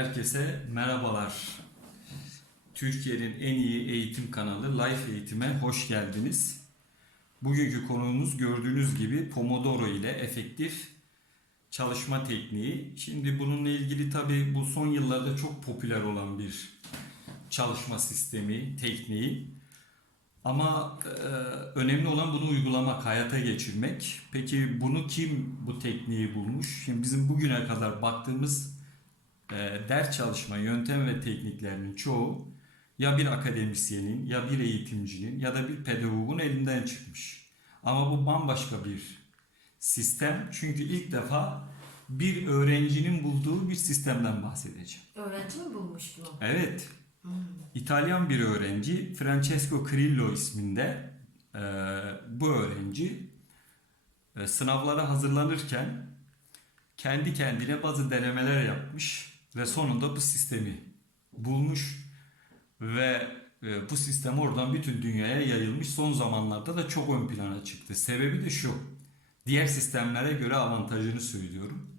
Herkese merhabalar. Türkiye'nin en iyi eğitim kanalı Life Eğitim'e hoş geldiniz. Bugünkü konuğumuz gördüğünüz gibi Pomodoro ile efektif çalışma tekniği. Şimdi bununla ilgili tabii bu son yıllarda çok popüler olan bir çalışma sistemi, tekniği. Ama e, önemli olan bunu uygulamak, hayata geçirmek. Peki bunu kim bu tekniği bulmuş? Şimdi bizim bugüne kadar baktığımız ders çalışma yöntem ve tekniklerinin çoğu ya bir akademisyenin, ya bir eğitimcinin ya da bir pedagogun elinden çıkmış. Ama bu bambaşka bir sistem. Çünkü ilk defa bir öğrencinin bulduğu bir sistemden bahsedeceğim. Öğrenci mi bulmuş bunu? Evet, İtalyan bir öğrenci Francesco Crillo isminde e, bu öğrenci e, sınavlara hazırlanırken kendi kendine bazı denemeler yapmış ve sonunda bu sistemi bulmuş ve e, bu sistem oradan bütün dünyaya yayılmış. Son zamanlarda da çok ön plana çıktı. Sebebi de şu. Diğer sistemlere göre avantajını söylüyorum.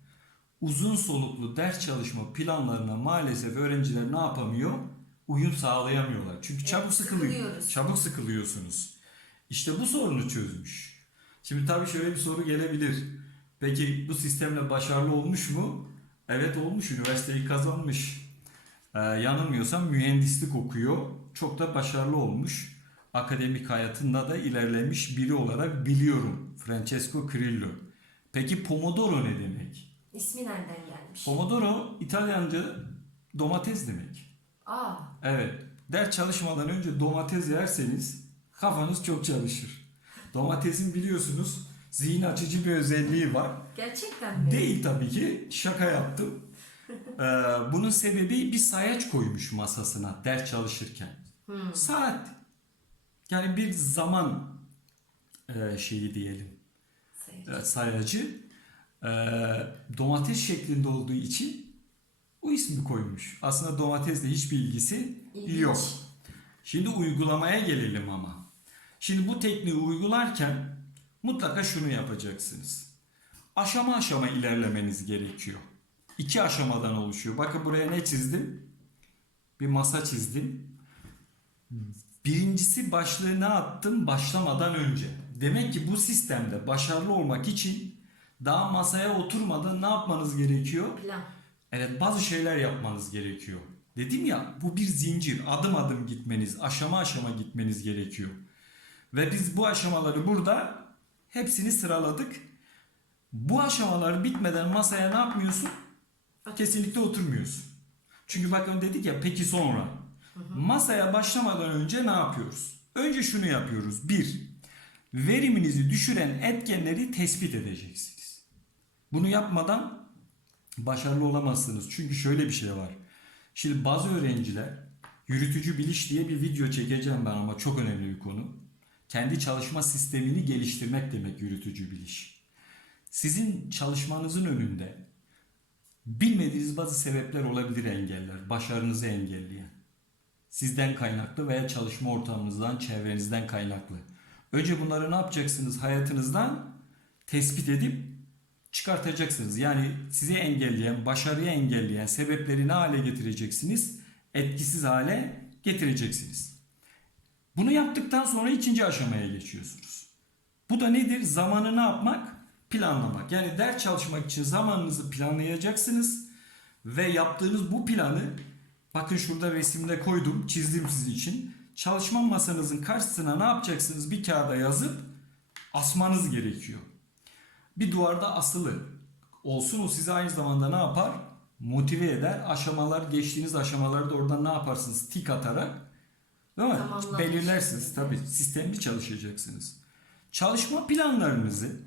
Uzun soluklu ders çalışma planlarına maalesef öğrenciler ne yapamıyor? Uyum sağlayamıyorlar. Çünkü çabuk sıkılıyor. Çabuk sıkılıyorsunuz. İşte bu sorunu çözmüş. Şimdi tabii şöyle bir soru gelebilir. Peki bu sistemle başarılı olmuş mu? Evet olmuş. Üniversiteyi kazanmış. Ee, yanılmıyorsam mühendislik okuyor. Çok da başarılı olmuş. Akademik hayatında da ilerlemiş biri olarak biliyorum. Francesco Crillo. Peki Pomodoro ne demek? İsmi nereden gelmiş? Pomodoro İtalyanca domates demek. Aa, Evet. Ders çalışmadan önce domates yerseniz kafanız çok çalışır. Domatesin biliyorsunuz zihin açıcı bir özelliği var. gerçekten mi? Değil tabii ki. Şaka yaptım. Ee, bunun sebebi bir sayaç koymuş masasına ders çalışırken. Hmm. Saat. Yani bir zaman e, şeyi diyelim. Sayıcı. e, sayacı. E, domates şeklinde olduğu için o ismi koymuş. Aslında domatesle hiçbir ilgisi İlginç. yok. Şimdi uygulamaya gelelim ama. Şimdi bu tekniği uygularken mutlaka şunu yapacaksınız. Aşama aşama ilerlemeniz gerekiyor. İki aşamadan oluşuyor. Bakın buraya ne çizdim? Bir masa çizdim. Birincisi başlığı ne attım başlamadan önce. Demek ki bu sistemde başarılı olmak için daha masaya oturmadan ne yapmanız gerekiyor? Plan. Evet bazı şeyler yapmanız gerekiyor. Dedim ya bu bir zincir. Adım adım gitmeniz, aşama aşama gitmeniz gerekiyor. Ve biz bu aşamaları burada hepsini sıraladık. Bu aşamalar bitmeden masaya ne yapmıyorsun? Kesinlikle oturmuyorsun. Çünkü bakın dedik ya peki sonra. Masaya başlamadan önce ne yapıyoruz? Önce şunu yapıyoruz. Bir, veriminizi düşüren etkenleri tespit edeceksiniz. Bunu yapmadan başarılı olamazsınız. Çünkü şöyle bir şey var. Şimdi bazı öğrenciler yürütücü biliş diye bir video çekeceğim ben ama çok önemli bir konu. Kendi çalışma sistemini geliştirmek demek yürütücü biliş. Sizin çalışmanızın önünde bilmediğiniz bazı sebepler olabilir engeller, başarınızı engelleyen. Sizden kaynaklı veya çalışma ortamınızdan, çevrenizden kaynaklı. Önce bunları ne yapacaksınız hayatınızdan tespit edip çıkartacaksınız. Yani sizi engelleyen, başarıyı engelleyen sebepleri ne hale getireceksiniz? Etkisiz hale getireceksiniz. Bunu yaptıktan sonra ikinci aşamaya geçiyorsunuz. Bu da nedir? Zamanı ne yapmak? Planlamak. Yani ders çalışmak için zamanınızı planlayacaksınız ve yaptığınız bu planı bakın şurada resimde koydum, çizdim sizin için. Çalışma masanızın karşısına ne yapacaksınız? Bir kağıda yazıp asmanız gerekiyor bir duvarda asılı olsun o sizi aynı zamanda ne yapar? Motive eder. Aşamalar geçtiğiniz aşamalarda oradan ne yaparsınız? Tik atarak değil mi? Belirlersiniz. Tabii sistemli çalışacaksınız. Çalışma planlarınızı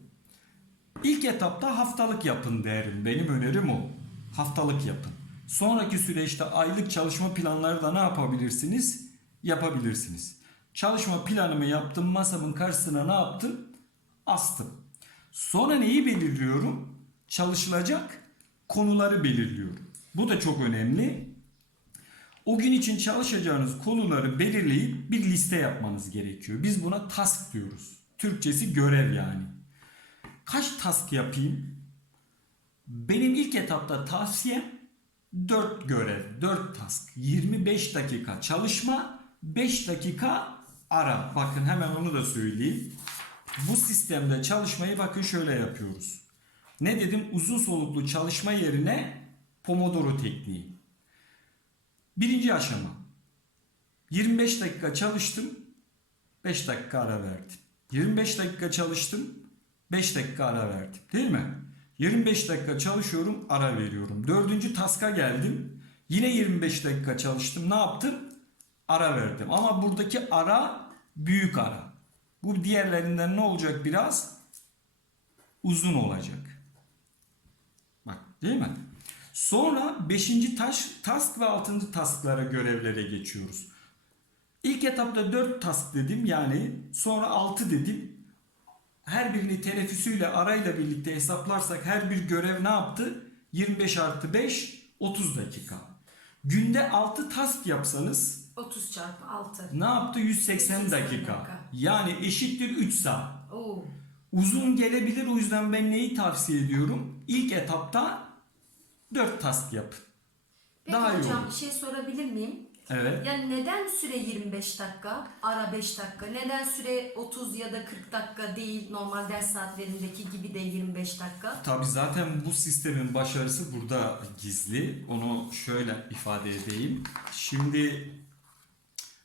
ilk etapta haftalık yapın derim. Benim önerim o. Haftalık yapın. Sonraki süreçte aylık çalışma planları da ne yapabilirsiniz? Yapabilirsiniz. Çalışma planımı yaptım. Masamın karşısına ne yaptım? Astım. Sonra neyi belirliyorum? Çalışılacak konuları belirliyorum. Bu da çok önemli. O gün için çalışacağınız konuları belirleyip bir liste yapmanız gerekiyor. Biz buna task diyoruz. Türkçesi görev yani. Kaç task yapayım? Benim ilk etapta tavsiyem 4 görev, 4 task, 25 dakika çalışma, 5 dakika ara. Bakın hemen onu da söyleyeyim. Bu sistemde çalışmayı bakın şöyle yapıyoruz. Ne dedim? Uzun soluklu çalışma yerine Pomodoro tekniği. Birinci aşama. 25 dakika çalıştım, 5 dakika ara verdim. 25 dakika çalıştım, 5 dakika ara verdim. Değil mi? 25 dakika çalışıyorum, ara veriyorum. Dördüncü taska geldim. Yine 25 dakika çalıştım. Ne yaptım? Ara verdim. Ama buradaki ara büyük ara. Bu diğerlerinden ne olacak biraz? Uzun olacak. Bak değil mi? Sonra 5. taş, task ve 6. tasklara görevlere geçiyoruz. İlk etapta 4 task dedim yani sonra 6 dedim. Her birini teneffüsüyle arayla birlikte hesaplarsak her bir görev ne yaptı? 25 artı 5 30 dakika. Günde 6 task yapsanız 30 çarpı 6. ne yaptı? 180 180 dakika. dakika. Yani eşittir 3 saat. Oo. Uzun gelebilir o yüzden ben neyi tavsiye ediyorum? İlk etapta 4 task yap. Peki Daha iyi hocam olur. bir şey sorabilir miyim? Evet. Yani neden süre 25 dakika, ara 5 dakika? Neden süre 30 ya da 40 dakika değil normal ders saatlerindeki gibi de 25 dakika? Tabi zaten bu sistemin başarısı burada gizli. Onu şöyle ifade edeyim. Şimdi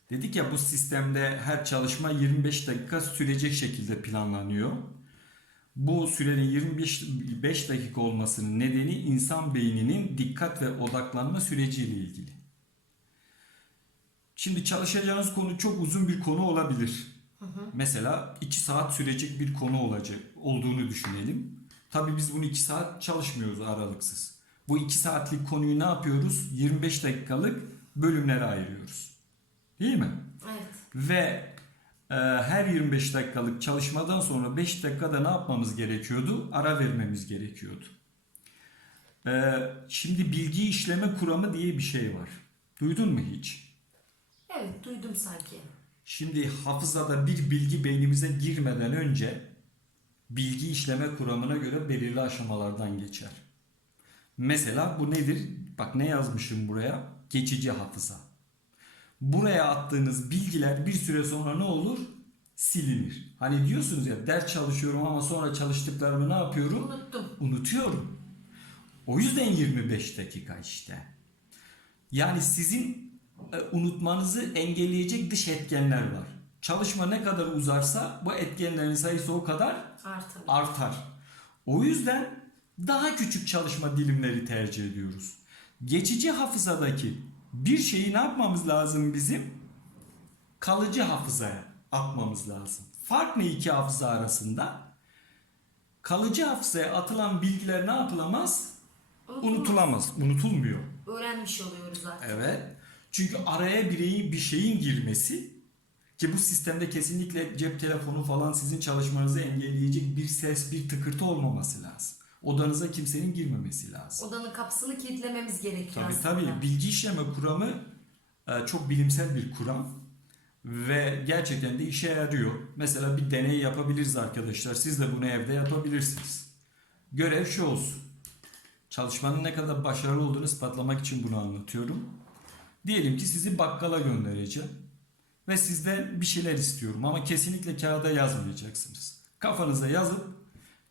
dedik ya bu sistemde her çalışma 25 dakika sürecek şekilde planlanıyor. Bu sürenin 25 5 dakika olmasının nedeni insan beyninin dikkat ve odaklanma süreciyle ilgili. Şimdi çalışacağınız konu çok uzun bir konu olabilir. Mesela 2 saat sürecek bir konu olacak olduğunu düşünelim. Tabii biz bunu 2 saat çalışmıyoruz aralıksız. Bu 2 saatlik konuyu ne yapıyoruz? 25 dakikalık bölümlere ayırıyoruz. Değil mi? Evet. Ve her 25 dakikalık çalışmadan sonra 5 dakikada ne yapmamız gerekiyordu? Ara vermemiz gerekiyordu. E, şimdi bilgi işleme kuramı diye bir şey var. Duydun mu hiç? Evet duydum sanki. Şimdi hafızada bir bilgi beynimize girmeden önce bilgi işleme kuramına göre belirli aşamalardan geçer. Mesela bu nedir? Bak ne yazmışım buraya? Geçici hafıza. Buraya attığınız bilgiler bir süre sonra ne olur? Silinir. Hani diyorsunuz ya ders çalışıyorum ama sonra çalıştıklarımı ne yapıyorum? Unuttum. unutuyorum. O yüzden 25 dakika işte. Yani sizin e, unutmanızı engelleyecek dış etkenler var. Çalışma ne kadar uzarsa bu etkenlerin sayısı o kadar Artım. artar. O yüzden daha küçük çalışma dilimleri tercih ediyoruz. Geçici hafızadaki bir şeyi ne yapmamız lazım bizim? Kalıcı hafızaya atmamız lazım. Fark ne iki hafıza arasında? Kalıcı hafızaya atılan bilgiler ne yapılamaz? Unutulamaz. Unutulmuyor. Öğrenmiş oluyoruz artık. Evet. Çünkü araya bireyin bir şeyin girmesi ki bu sistemde kesinlikle cep telefonu falan sizin çalışmanızı engelleyecek bir ses, bir tıkırtı olmaması lazım. Odanıza kimsenin girmemesi lazım. Odanın kapısını kilitlememiz gerekiyor Tabii aslında. tabii bilgi işleme kuramı e, çok bilimsel bir kuram ve gerçekten de işe yarıyor. Mesela bir deney yapabiliriz arkadaşlar. Siz de bunu evde yapabilirsiniz. Görev şu olsun. Çalışmanın ne kadar başarılı olduğunu ispatlamak için bunu anlatıyorum. Diyelim ki sizi bakkala göndereceğim ve sizden bir şeyler istiyorum ama kesinlikle kağıda yazmayacaksınız. Kafanıza yazıp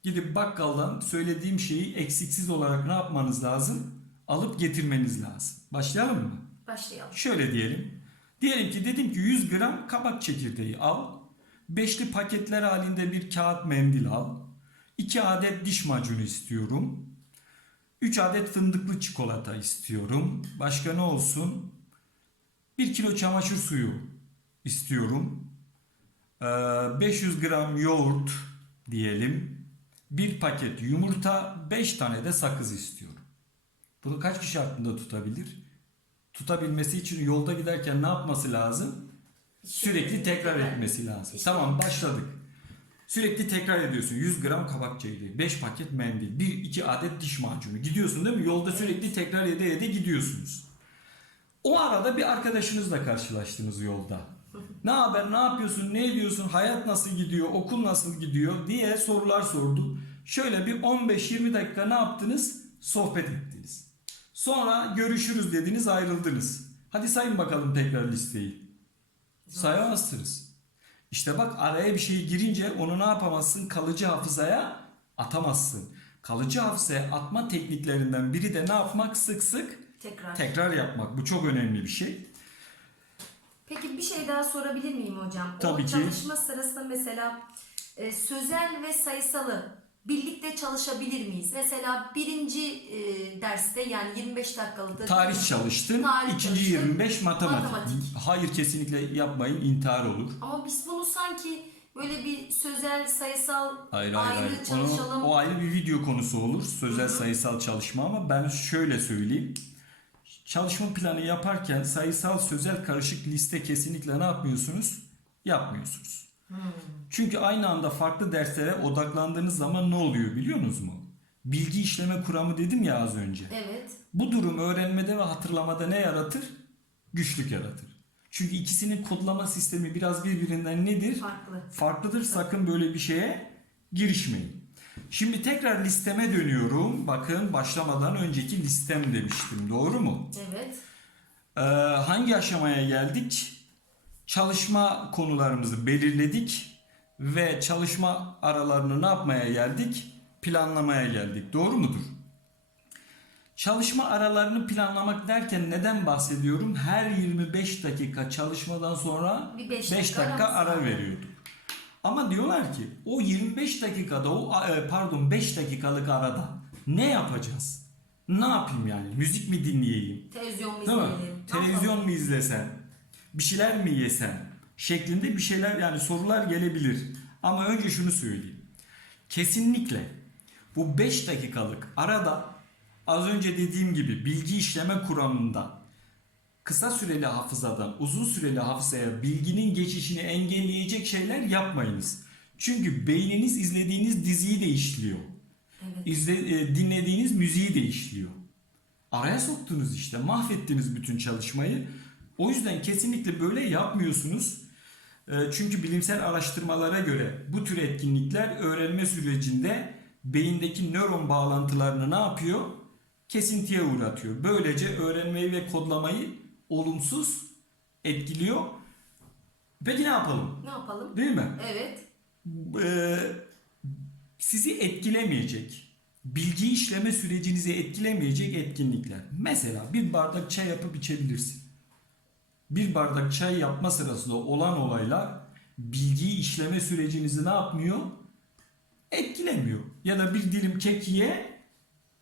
gidip bakkaldan söylediğim şeyi eksiksiz olarak ne yapmanız lazım? Alıp getirmeniz lazım. Başlayalım mı? Başlayalım. Şöyle diyelim. Diyelim ki dedim ki 100 gram kabak çekirdeği al. Beşli paketler halinde bir kağıt mendil al. 2 adet diş macunu istiyorum. 3 adet fındıklı çikolata istiyorum. Başka ne olsun? 1 kilo çamaşır suyu istiyorum. Ee, 500 gram yoğurt diyelim. Bir paket yumurta, 5 tane de sakız istiyorum. Bunu kaç kişi aklında tutabilir? Tutabilmesi için yolda giderken ne yapması lazım? Sürekli tekrar etmesi lazım. Tamam başladık. Sürekli tekrar ediyorsun. 100 gram kabak çekirdeği, 5 paket mendil, 1-2 adet diş macunu. Gidiyorsun değil mi? Yolda sürekli tekrar ede ede gidiyorsunuz. O arada bir arkadaşınızla karşılaştınız yolda. Ne haber, ne yapıyorsun, ne ediyorsun, hayat nasıl gidiyor, okul nasıl gidiyor diye sorular sordu. Şöyle bir 15-20 dakika ne yaptınız? Sohbet ettiniz. Sonra görüşürüz dediniz ayrıldınız. Hadi sayın bakalım tekrar listeyi. Sayamazsınız. İşte bak araya bir şey girince onu ne yapamazsın? Kalıcı hafızaya atamazsın. Kalıcı hafızaya atma tekniklerinden biri de ne yapmak? Sık sık Tekrar. tekrar yapmak. Bu çok önemli bir şey. Peki bir şey daha sorabilir miyim hocam? Tabii o ki. çalışma sırasında mesela e, sözel ve sayısalı birlikte çalışabilir miyiz? Mesela birinci e, derste yani 25 dakikalık da- Tarih çalıştın. Tarih ikinci çalıştım. 25 matematik. Matematik. Hayır kesinlikle yapmayın. intihar olur. Ama biz bunu sanki böyle bir sözel sayısal Hayır hayır ayrı hayır. Onu- çalışalım. o ayrı bir video konusu olur. Sözel sayısal çalışma ama ben şöyle söyleyeyim. Çalışma planı yaparken sayısal sözel karışık liste kesinlikle ne yapmıyorsunuz? Yapmıyorsunuz. Çünkü aynı anda farklı derslere odaklandığınız zaman ne oluyor biliyor musunuz mu? Bilgi işleme kuramı dedim ya az önce. Evet. Bu durum öğrenmede ve hatırlamada ne yaratır? Güçlük yaratır. Çünkü ikisinin kodlama sistemi biraz birbirinden nedir? Farklı. Farklıdır. Sakın böyle bir şeye girişmeyin. Şimdi tekrar listeme dönüyorum. Bakın başlamadan önceki listem demiştim. Doğru mu? Evet. Ee, hangi aşamaya geldik? Çalışma konularımızı belirledik ve çalışma aralarını ne yapmaya geldik? Planlamaya geldik. Doğru mudur? Çalışma aralarını planlamak derken neden bahsediyorum? Her 25 dakika çalışmadan sonra Bir beş 5 dakika dakika ara veriyorduk. Ama diyorlar ki o 25 dakikada o e, pardon 5 dakikalık arada ne yapacağız? Ne yapayım yani? Müzik mi dinleyeyim? Televizyon mu? Ne Televizyon mu izlesen? Bir şeyler mi yesen? Şeklinde bir şeyler yani sorular gelebilir. Ama önce şunu söyleyeyim. Kesinlikle bu 5 dakikalık arada az önce dediğim gibi bilgi işleme kuramında kısa süreli hafızadan uzun süreli hafızaya bilginin geçişini engelleyecek şeyler yapmayınız. Çünkü beyniniz izlediğiniz diziyi de işliyor. Evet. İzle, e, dinlediğiniz müziği de işliyor. Araya soktunuz işte. Mahvettiniz bütün çalışmayı. O yüzden kesinlikle böyle yapmıyorsunuz. E, Çünkü bilimsel araştırmalara göre bu tür etkinlikler öğrenme sürecinde beyindeki nöron bağlantılarını ne yapıyor? Kesintiye uğratıyor. Böylece öğrenmeyi ve kodlamayı olumsuz etkiliyor. Peki ne yapalım? Ne yapalım? Değil mi? Evet. e, sizi etkilemeyecek, bilgi işleme sürecinizi etkilemeyecek etkinlikler. Mesela bir bardak çay yapıp içebilirsin. Bir bardak çay yapma sırasında olan olaylar bilgi işleme sürecinizi ne yapmıyor? Etkilemiyor. Ya da bir dilim kek ye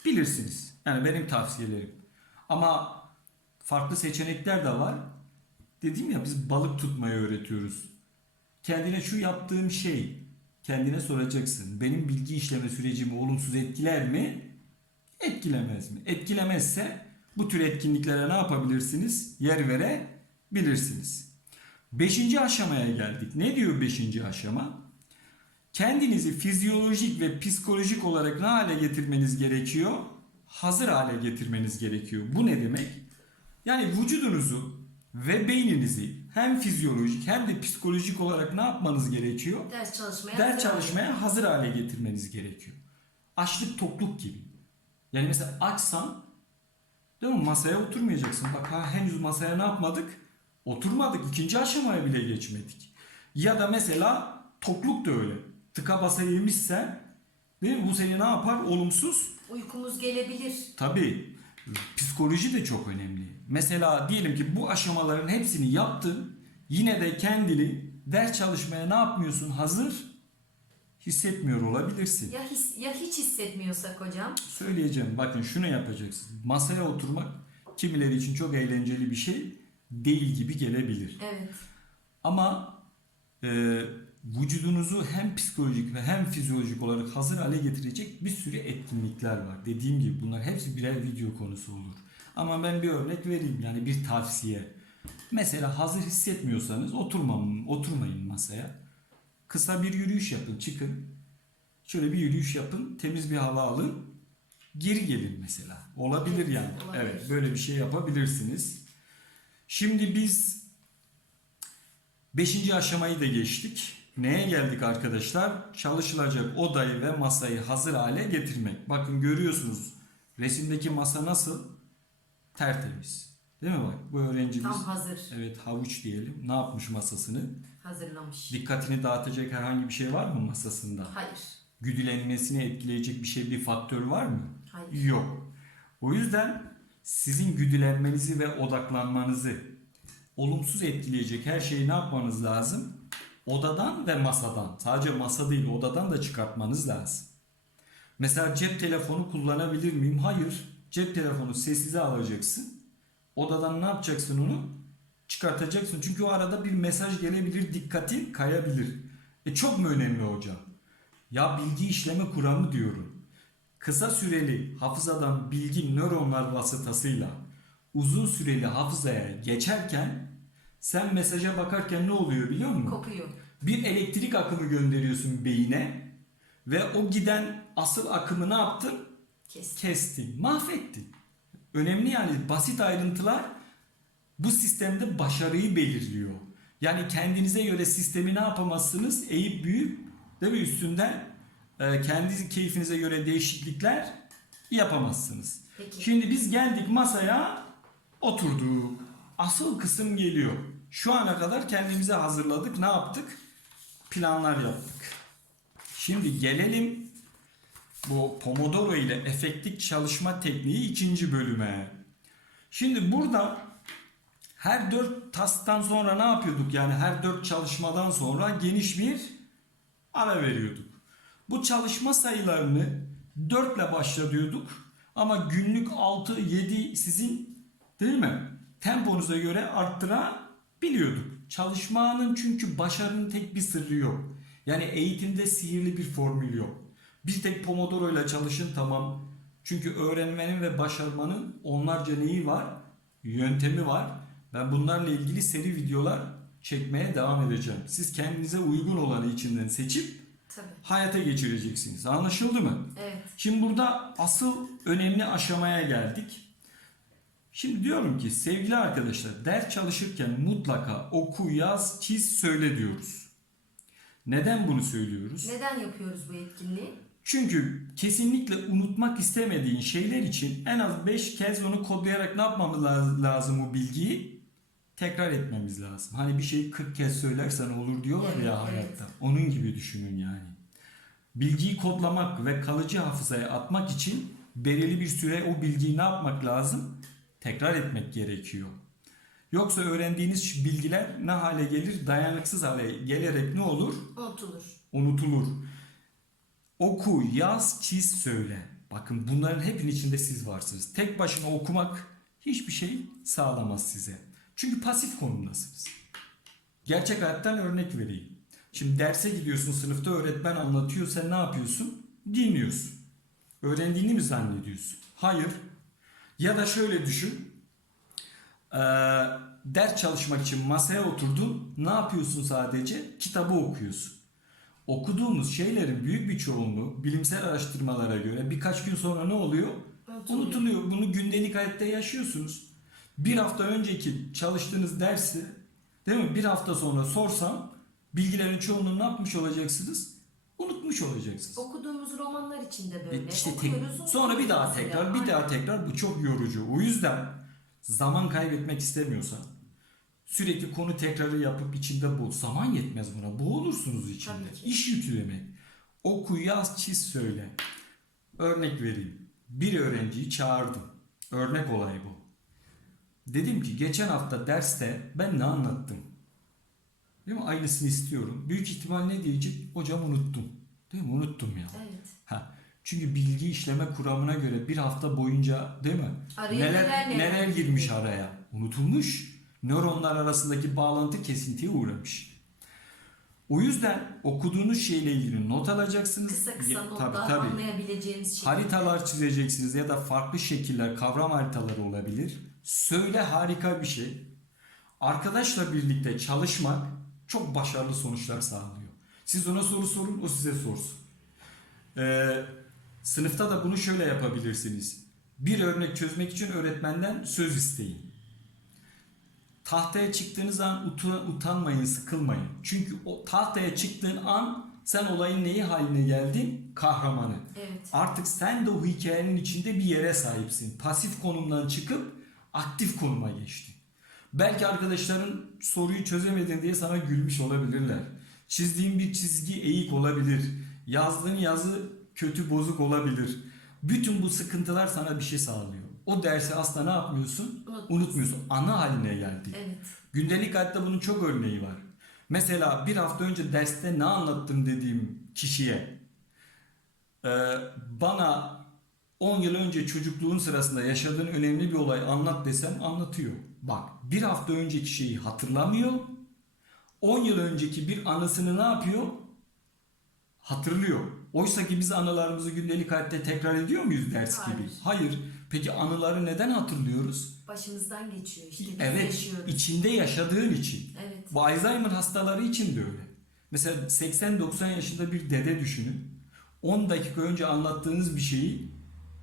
bilirsiniz. Yani benim tavsiyelerim. Ama farklı seçenekler de var. Dedim ya biz balık tutmayı öğretiyoruz. Kendine şu yaptığım şey, kendine soracaksın. Benim bilgi işleme sürecimi olumsuz etkiler mi? Etkilemez mi? Etkilemezse bu tür etkinliklere ne yapabilirsiniz? Yer verebilirsiniz. Beşinci aşamaya geldik. Ne diyor beşinci aşama? Kendinizi fizyolojik ve psikolojik olarak ne hale getirmeniz gerekiyor? Hazır hale getirmeniz gerekiyor. Bu ne demek? Yani vücudunuzu ve beyninizi hem fizyolojik hem de psikolojik olarak ne yapmanız gerekiyor? Ders çalışmaya Ders çalışmaya hazır hale getirmeniz gerekiyor. Açlık tokluk gibi. Yani mesela açsan değil mi masaya oturmayacaksın. Bak ha, henüz masaya ne yapmadık? Oturmadık. İkinci aşamaya bile geçmedik. Ya da mesela tokluk da öyle. Tıka basa yemişsen değil mi? Bu seni ne yapar? Olumsuz Uykumuz gelebilir. Tabii psikoloji de çok önemli. Mesela diyelim ki bu aşamaların hepsini yaptın. Yine de kendini ders çalışmaya ne yapmıyorsun? Hazır hissetmiyor olabilirsin. Ya, his, ya hiç hissetmiyorsak hocam? Söyleyeceğim bakın şunu yapacaksın. Masaya oturmak kimileri için çok eğlenceli bir şey değil gibi gelebilir. Evet. Ama e, vücudunuzu hem psikolojik ve hem fizyolojik olarak hazır hale getirecek bir sürü etkinlikler var. Dediğim gibi bunlar hepsi birer video konusu olur. Ama ben bir örnek vereyim yani bir tavsiye. Mesela hazır hissetmiyorsanız oturmam, oturmayın masaya. Kısa bir yürüyüş yapın, çıkın. Şöyle bir yürüyüş yapın, temiz bir hava alın. Geri gelin mesela. Olabilir yani. Evet, böyle bir şey yapabilirsiniz. Şimdi biz Beşinci aşamayı da geçtik. Neye geldik arkadaşlar? Çalışılacak odayı ve masayı hazır hale getirmek. Bakın görüyorsunuz resimdeki masa nasıl? Tertemiz. Değil mi bak bu öğrencimiz Tam hazır. evet havuç diyelim ne yapmış masasını Hazırlamış. dikkatini dağıtacak herhangi bir şey var mı masasında? Hayır. Güdülenmesini etkileyecek bir şey bir faktör var mı? Hayır. Yok. O yüzden sizin güdülenmenizi ve odaklanmanızı olumsuz etkileyecek her şeyi ne yapmanız lazım? Odadan ve masadan. Sadece masa değil odadan da çıkartmanız lazım. Mesela cep telefonu kullanabilir miyim? Hayır. Cep telefonu sessize alacaksın. Odadan ne yapacaksın onu? Çıkartacaksın. Çünkü o arada bir mesaj gelebilir, dikkatin kayabilir. E çok mu önemli hocam? Ya bilgi işleme kuramı diyorum. Kısa süreli hafızadan bilgi nöronlar vasıtasıyla uzun süreli hafızaya geçerken sen mesaja bakarken ne oluyor biliyor musun? Kopuyor. Bir elektrik akımı gönderiyorsun beyine ve o giden asıl akımı ne yaptın? Kes. Kestin, mahvettin. Önemli yani basit ayrıntılar bu sistemde başarıyı belirliyor. Yani kendinize göre sistemi ne yapamazsınız? Eğip büyüyüp değil mi üstünden e, kendi keyfinize göre değişiklikler yapamazsınız. Peki. Şimdi biz geldik masaya oturduk. Asıl kısım geliyor. Şu ana kadar kendimize hazırladık. Ne yaptık? Planlar yaptık. Şimdi gelelim bu Pomodoro ile efektif çalışma tekniği ikinci bölüme. Şimdi burada her dört tastan sonra ne yapıyorduk? Yani her dört çalışmadan sonra geniş bir ara veriyorduk. Bu çalışma sayılarını 4 ile başlatıyorduk. Ama günlük 6, 7 sizin değil mi? Temponuza göre arttırabiliyorduk. Çalışmanın çünkü başarının tek bir sırrı yok. Yani eğitimde sihirli bir formül yok. Bir tek Pomodoro ile çalışın tamam. Çünkü öğrenmenin ve başarmanın onlarca neyi var? Yöntemi var. Ben bunlarla ilgili seri videolar çekmeye devam edeceğim. Siz kendinize uygun olanı içinden seçip Tabii. hayata geçireceksiniz. Anlaşıldı mı? Evet. Şimdi burada asıl önemli aşamaya geldik. Şimdi diyorum ki sevgili arkadaşlar ders çalışırken mutlaka oku, yaz, çiz, söyle diyoruz. Neden bunu söylüyoruz? Neden yapıyoruz bu etkinliği? Çünkü kesinlikle unutmak istemediğin şeyler için en az 5 kez onu kodlayarak ne yapmamız laz- lazım o bilgiyi? Tekrar etmemiz lazım. Hani bir şeyi 40 kez söylersen olur diyorlar Evet, ya evet. hayatta. Onun gibi düşünün yani. Bilgiyi kodlamak ve kalıcı hafızaya atmak için belirli bir süre o bilgiyi ne yapmak lazım? Tekrar etmek gerekiyor. Yoksa öğrendiğiniz bilgiler ne hale gelir? Dayanıksız hale gelerek ne olur? Unutulur. unutulur. Oku, yaz, çiz, söyle. Bakın bunların hepinin içinde siz varsınız. Tek başına okumak hiçbir şey sağlamaz size. Çünkü pasif konumdasınız. Gerçek hayattan örnek vereyim. Şimdi derse gidiyorsun sınıfta öğretmen anlatıyor sen ne yapıyorsun? Dinliyorsun. Öğrendiğini mi zannediyorsun? Hayır. Ya da şöyle düşün. Ee, ders çalışmak için masaya oturdun. Ne yapıyorsun sadece? Kitabı okuyorsun. Okuduğumuz şeylerin büyük bir çoğunluğu bilimsel araştırmalara göre birkaç gün sonra ne oluyor? Unutuluyor. Unutuluyor. Bunu gündelik hayatta yaşıyorsunuz. Bir hafta önceki çalıştığınız dersi değil mi? Bir hafta sonra sorsam bilgilerin çoğunluğunu ne yapmış olacaksınız? Unutmuş olacaksınız. Okuduğumuz romanlar için de böyle. işte tek- Okuyoruz, sonra bir daha tekrar, bir daha tekrar bu çok yorucu. O yüzden zaman kaybetmek istemiyorsan sürekli konu tekrarı yapıp içinde boğul. Zaman yetmez buna. Boğulursunuz içinde. İş yükü demek. Oku, yaz, çiz, söyle. Örnek vereyim. Bir öğrenciyi çağırdım. Örnek olay bu. Dedim ki geçen hafta derste ben ne anlattım? Değil mi? Aynısını istiyorum. Büyük ihtimal ne diyecek? Hocam unuttum. Değil mi? Unuttum ya. Evet. Ha. Çünkü bilgi işleme kuramına göre bir hafta boyunca değil mi? Araya neler, neler neler neler girmiş araya? Unutulmuş. Nöronlar arasındaki bağlantı kesintiye uğramış. O yüzden okuduğunuz şeyle ilgili not alacaksınız. Kısa kısa notlar tabii, tabii. anlayabileceğimiz şekilde. Haritalar çizeceksiniz ya da farklı şekiller, kavram haritaları olabilir. Söyle harika bir şey. Arkadaşla birlikte çalışmak çok başarılı sonuçlar sağlıyor. Siz ona soru sorun, o size sorsun. Ee, sınıfta da bunu şöyle yapabilirsiniz. Bir örnek çözmek için öğretmenden söz isteyin. Tahtaya çıktığınız an uta- utanmayın, sıkılmayın. Çünkü o tahtaya çıktığın an sen olayın neyi haline geldin? Kahramanı. Evet. Artık sen de o hikayenin içinde bir yere sahipsin. Pasif konumdan çıkıp Aktif konuma geçti. Belki arkadaşların soruyu çözemedin diye sana gülmüş olabilirler. Çizdiğin bir çizgi eğik olabilir. Yazdığın yazı kötü bozuk olabilir. Bütün bu sıkıntılar sana bir şey sağlıyor. O dersi aslında ne yapmıyorsun? Unutmuyorsun. Ana haline geldi. Evet. Gündelik hayatta bunun çok örneği var. Mesela bir hafta önce derste ne anlattım dediğim kişiye e, bana 10 yıl önce çocukluğun sırasında yaşadığın önemli bir olay anlat desem anlatıyor. Bak bir hafta önceki şeyi hatırlamıyor. 10 yıl önceki bir anısını ne yapıyor? Hatırlıyor. Oysa ki biz anılarımızı gündelik hayatta tekrar ediyor muyuz ders Hayır. gibi? Hayır. Peki anıları neden hatırlıyoruz? Başımızdan geçiyor işte. Evet, yaşıyoruz. içinde yaşadığın için. Evet. Bu Alzheimer hastaları için de öyle. Mesela 80-90 yaşında bir dede düşünün. 10 dakika önce anlattığınız bir şeyi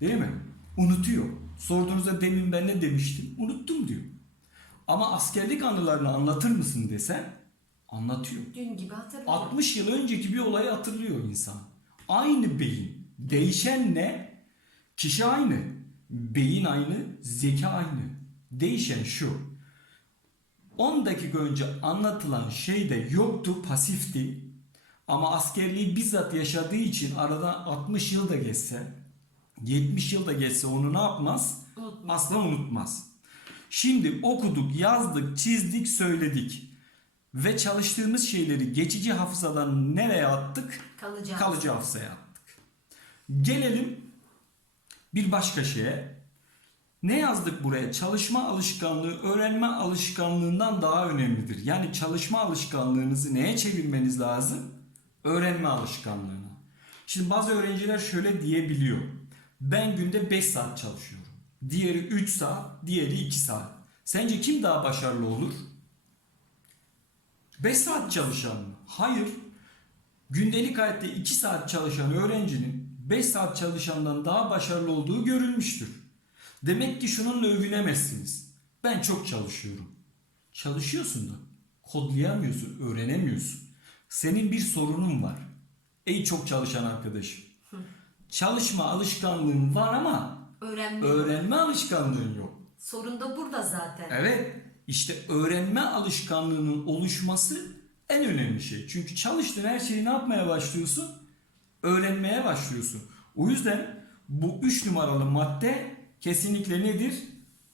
değil mi? Unutuyor. Sorduğunuzda demin ben ne demiştim? Unuttum diyor. Ama askerlik anılarını anlatır mısın desen anlatıyor. Dün gibi hatırlıyorum. 60 yıl önceki bir olayı hatırlıyor insan. Aynı beyin. Değişen ne? Kişi aynı. Beyin aynı, zeka aynı. Değişen şu. 10 dakika önce anlatılan şey de yoktu, pasifti. Ama askerliği bizzat yaşadığı için aradan 60 yıl da geçse, 70 yıl da geçse onu ne yapmaz? Unutmaz. Asla unutmaz. Şimdi okuduk, yazdık, çizdik, söyledik. Ve çalıştığımız şeyleri geçici hafızadan nereye attık? Kalacağız. Kalıcı hafızaya attık. Gelelim bir başka şeye. Ne yazdık buraya? Çalışma alışkanlığı öğrenme alışkanlığından daha önemlidir. Yani çalışma alışkanlığınızı neye çevirmeniz lazım? Öğrenme alışkanlığına. Şimdi bazı öğrenciler şöyle diyebiliyor. Ben günde 5 saat çalışıyorum. Diğeri 3 saat, diğeri 2 saat. Sence kim daha başarılı olur? 5 saat çalışan mı? Hayır. Gündelik hayatta 2 saat çalışan öğrencinin 5 saat çalışandan daha başarılı olduğu görülmüştür. Demek ki şununla övünemezsiniz. Ben çok çalışıyorum. Çalışıyorsun da kodlayamıyorsun, öğrenemiyorsun. Senin bir sorunun var. Ey çok çalışan arkadaşım. Çalışma alışkanlığın var ama Öğrenme. öğrenme alışkanlığın yok. Sorun da burada zaten. Evet. işte öğrenme alışkanlığının oluşması en önemli şey. Çünkü çalıştığın her şeyi ne yapmaya başlıyorsun? Öğrenmeye başlıyorsun. O yüzden bu üç numaralı madde kesinlikle nedir?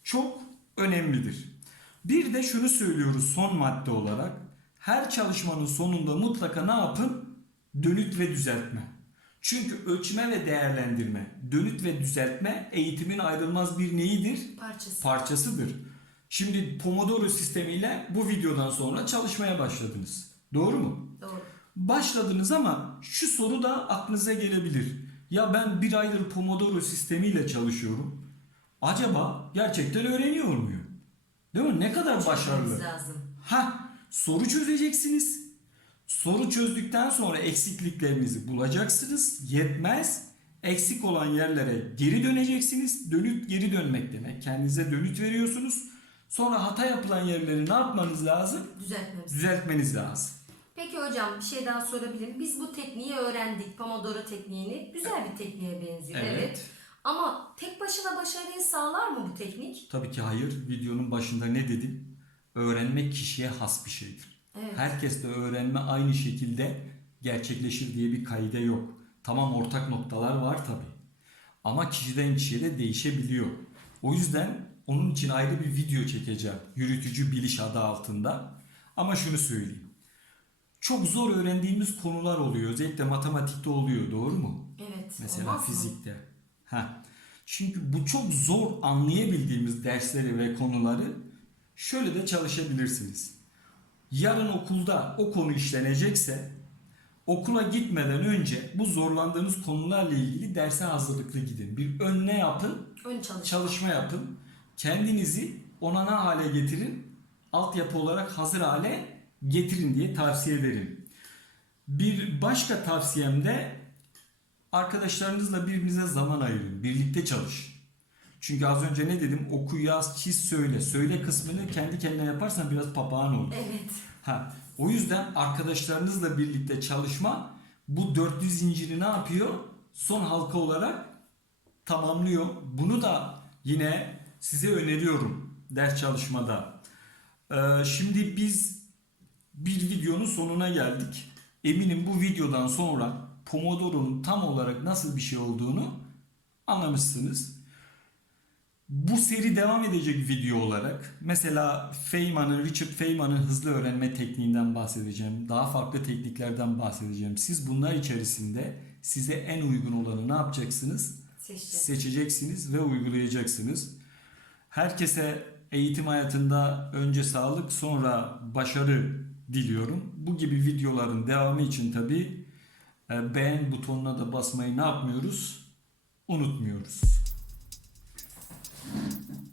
Çok önemlidir. Bir de şunu söylüyoruz son madde olarak. Her çalışmanın sonunda mutlaka ne yapın? Dönüt ve düzeltme. Çünkü ölçme ve değerlendirme, dönüt ve düzeltme eğitimin ayrılmaz bir neyidir? Parçası. parçasıdır. Şimdi Pomodoro sistemiyle bu videodan sonra çalışmaya başladınız. Doğru mu? Doğru. Başladınız ama şu soru da aklınıza gelebilir. Ya ben bir aydır Pomodoro sistemiyle çalışıyorum. Acaba gerçekten öğreniyor muyum? Değil mi? Ne kadar başarılı. Lazım. Ha, soru çözeceksiniz. Soru çözdükten sonra eksikliklerinizi bulacaksınız. Yetmez. Eksik olan yerlere geri döneceksiniz. Dönüt geri dönmek demek. Kendinize dönüt veriyorsunuz. Sonra hata yapılan yerleri ne yapmanız lazım? Düzeltmemiz. Düzeltmeniz lazım. Peki hocam bir şey daha sorabilirim. Biz bu tekniği öğrendik. Pomodoro tekniğini. Güzel bir tekniğe benziyor. Evet. Ama tek başına başarıyı sağlar mı bu teknik? Tabii ki hayır. Videonun başında ne dedim? Öğrenmek kişiye has bir şeydir. Evet. Herkeste öğrenme aynı şekilde gerçekleşir diye bir kaide yok. Tamam ortak noktalar var tabi. Ama kişiden kişiye de değişebiliyor. O yüzden onun için ayrı bir video çekeceğim. Yürütücü biliş adı altında. Ama şunu söyleyeyim. Çok zor öğrendiğimiz konular oluyor. Özellikle matematikte oluyor. Doğru mu? Evet. Mesela fizikte. Ha. Çünkü bu çok zor anlayabildiğimiz dersleri ve konuları şöyle de çalışabilirsiniz. Yarın okulda o konu işlenecekse okula gitmeden önce bu zorlandığınız konularla ilgili derse hazırlıklı gidin. Bir ön ne yapın? Ön çalışma. Çalışma yapın. Kendinizi ona ne hale getirin? Altyapı olarak hazır hale getirin diye tavsiye ederim. Bir başka tavsiyem de arkadaşlarınızla birbirinize zaman ayırın. Birlikte çalışın. Çünkü az önce ne dedim? Oku, yaz, çiz, söyle. Söyle kısmını kendi kendine yaparsan biraz papağan olur. Evet. Ha, o yüzden arkadaşlarınızla birlikte çalışma bu dörtlü zinciri ne yapıyor? Son halka olarak tamamlıyor. Bunu da yine size öneriyorum ders çalışmada. Ee, şimdi biz bir videonun sonuna geldik. Eminim bu videodan sonra Pomodoro'nun tam olarak nasıl bir şey olduğunu anlamışsınız. Bu seri devam edecek video olarak mesela Feynman'ın, Richard Feynman'ın hızlı öğrenme tekniğinden bahsedeceğim. Daha farklı tekniklerden bahsedeceğim. Siz bunlar içerisinde size en uygun olanı ne yapacaksınız? Seçeceğiz. seçeceksiniz ve uygulayacaksınız. Herkese eğitim hayatında önce sağlık sonra başarı diliyorum. Bu gibi videoların devamı için tabi beğen butonuna da basmayı ne yapmıyoruz? Unutmuyoruz. Thank you.